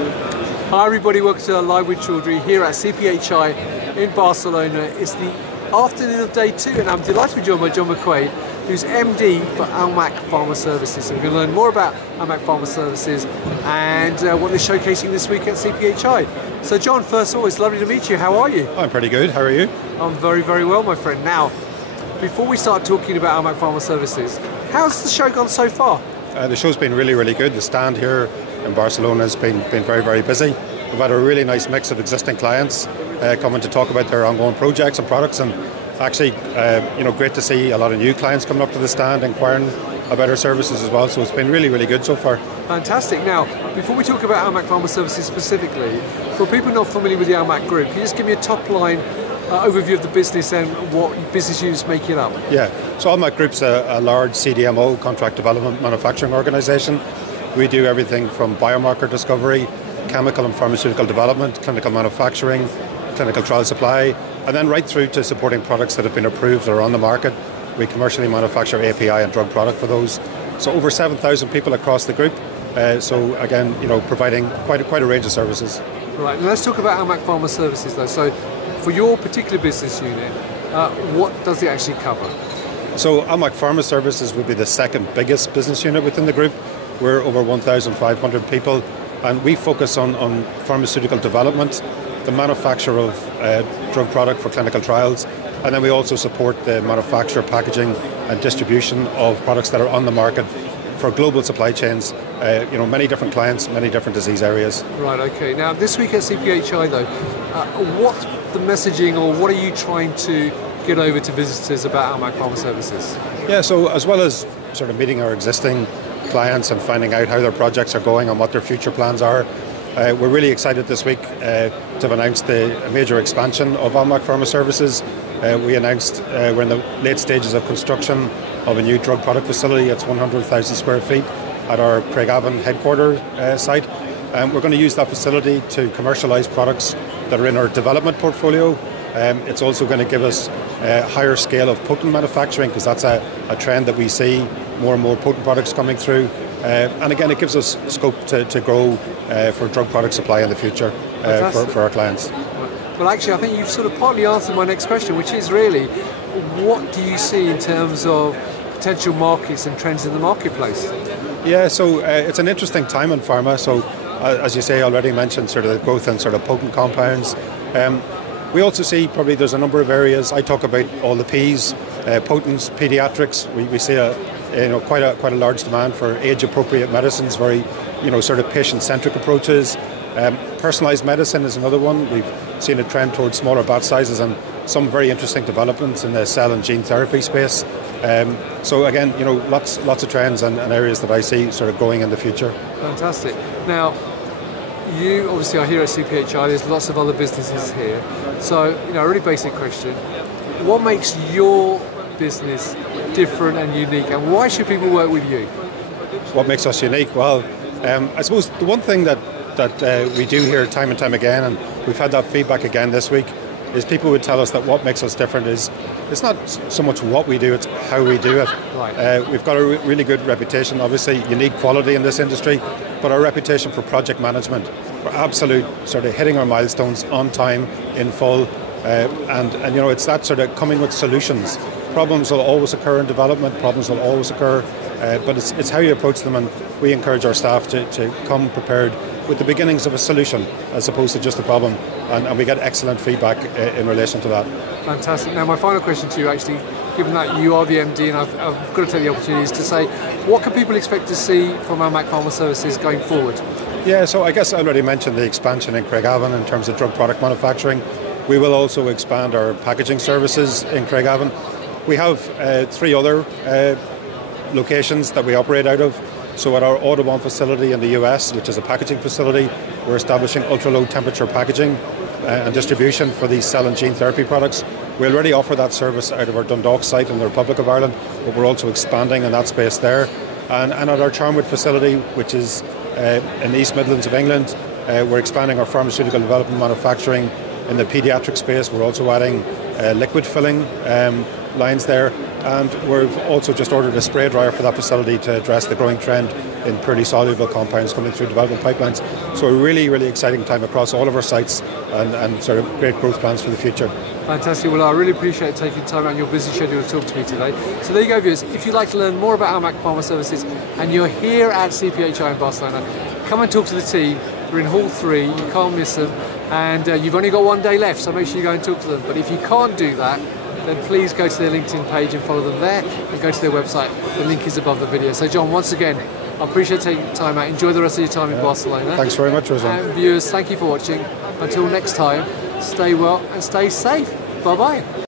Hi everybody, welcome to Live with Chaudhry here at CPHI in Barcelona. It's the afternoon of day 2 and I'm delighted to be joined by John McQuaid, who's MD for Almac Pharma Services. So we're going to learn more about Almac Pharma Services and what they're showcasing this week at CPHI. So John, first of all, it's lovely to meet you. How are you? I'm pretty good. How are you? I'm very, very well, my friend. Now, before we start talking about Almac Pharma Services, how's the show gone so far? The show's been really, really good. The stand here in Barcelona has been very, very busy. We've had a really nice mix of existing clients coming to talk about their ongoing projects and products, and actually, great to see a lot of new clients coming up to the stand inquiring about our services as well. So it's been really, really good so far. Fantastic. Now, before we talk about Almac Pharma Services specifically, for people not familiar with the Almac Group, can you just give me a top line overview of the business and what business units make it up? Yeah, so Almac Group's a large CDMO, contract development manufacturing organisation. We do everything from biomarker discovery, chemical and pharmaceutical development, clinical manufacturing, clinical trial supply, and then right through to supporting products that have been approved or on the market. We commercially manufacture API and drug product for those. So over 7,000 people across the group. So again, providing quite a range of services. Right, now let's talk about Almac Pharma Services though. So for your particular business unit, what does it actually cover? So Almac Pharma Services would be the second biggest business unit within the group. We're over 1,500 people, and we focus on pharmaceutical development, the manufacture of drug product for clinical trials, and then we also support the manufacture, packaging and distribution of products that are on the market for global supply chains, many different clients, many different disease areas. Right, okay. Now this week at CPHI though, what's the messaging or what are you trying to get over to visitors about Almac Pharma Services? Yeah, so as well as sort of meeting our existing clients and finding out how their projects are going and what their future plans are, we're really excited this week to have announced the major expansion of Almac Pharma Services. We announced we're in the late stages of construction of a new drug product facility. It's 100,000 square feet at our Craigavon headquarter site. We're going to use that facility to commercialise products that are in our development portfolio. It's also going to give us a higher scale of potent manufacturing, because that's a trend that we see, more and more potent products coming through. And again, it gives us scope to grow for drug product supply in the future for our clients. Well, actually, I think you've sort of partly answered my next question, which is really, what do you see in terms of potential markets and trends in the marketplace? Yeah, so it's an interesting time in pharma. So as you say, I already mentioned sort of the growth in sort of potent compounds. We also see probably there's a number of areas. I talk about all the P's, potents, pediatrics. We see quite a large demand for age-appropriate medicines, very sort of patient-centric approaches. Personalised medicine is another one. We've seen a trend towards smaller batch sizes and some very interesting developments in the cell and gene therapy space. So again, lots of trends and areas that I see sort of growing in the future. Fantastic. Now, you obviously are here at CPHI. There's lots of other businesses here. So, a really basic question: what makes your business different and unique, and why should people work with you? What makes us unique? Well, I suppose the one thing that we do here time and time again, and we've had that feedback again this week, is people would tell us that what makes us different is it's not so much what we do, it's how we do it. Right. We've got a really good reputation, obviously unique quality in this industry, but our reputation for project management, for absolute sort of hitting our milestones on time, in full, and it's that sort of coming with solutions. Problems will always occur in development, problems will always occur, but it's how you approach them, and we encourage our staff to come prepared with the beginnings of a solution as opposed to just a problem, and we get excellent feedback in relation to that. Fantastic. Now my final question to you, actually, given that you are the MD and I've got to take the opportunity to say, what can people expect to see from Almac Pharma Services going forward? Yeah, so I guess I already mentioned the expansion in Craigavon in terms of drug product manufacturing. We will also expand our packaging services in Craigavon. We have 3 other locations that we operate out of. So at our Audubon facility in the US, which is a packaging facility, we're establishing ultra-low temperature packaging and distribution for these cell and gene therapy products. We already offer that service out of our Dundalk site in the Republic of Ireland, but we're also expanding in that space there. And at our Charnwood facility, which is in the East Midlands of England, we're expanding our pharmaceutical development manufacturing in the paediatric space. We're also adding liquid filling lines there, and we've also just ordered a spray dryer for that facility to address the growing trend in purely soluble compounds coming through development pipelines. So a really, really exciting time across all of our sites, and sort of great growth plans for the future. Fantastic. Well, I really appreciate taking time out of your busy schedule to talk to me today. So there you go, viewers. If you'd like to learn more about Almac Pharma Services and you're here at CPHI in Barcelona, come and talk to the team. We're in Hall 3, you can't miss them, and you've only got one day left, so make sure you go and talk to them. But if you can't do that, then please go to their LinkedIn page and follow them there, and go to their website. The link is above the video. So John, once again, I appreciate taking time out. Enjoy the rest of your time in Barcelona. Thanks very much, Roseanne. And viewers, thank you for watching. Until next time, stay well and stay safe. Bye-bye.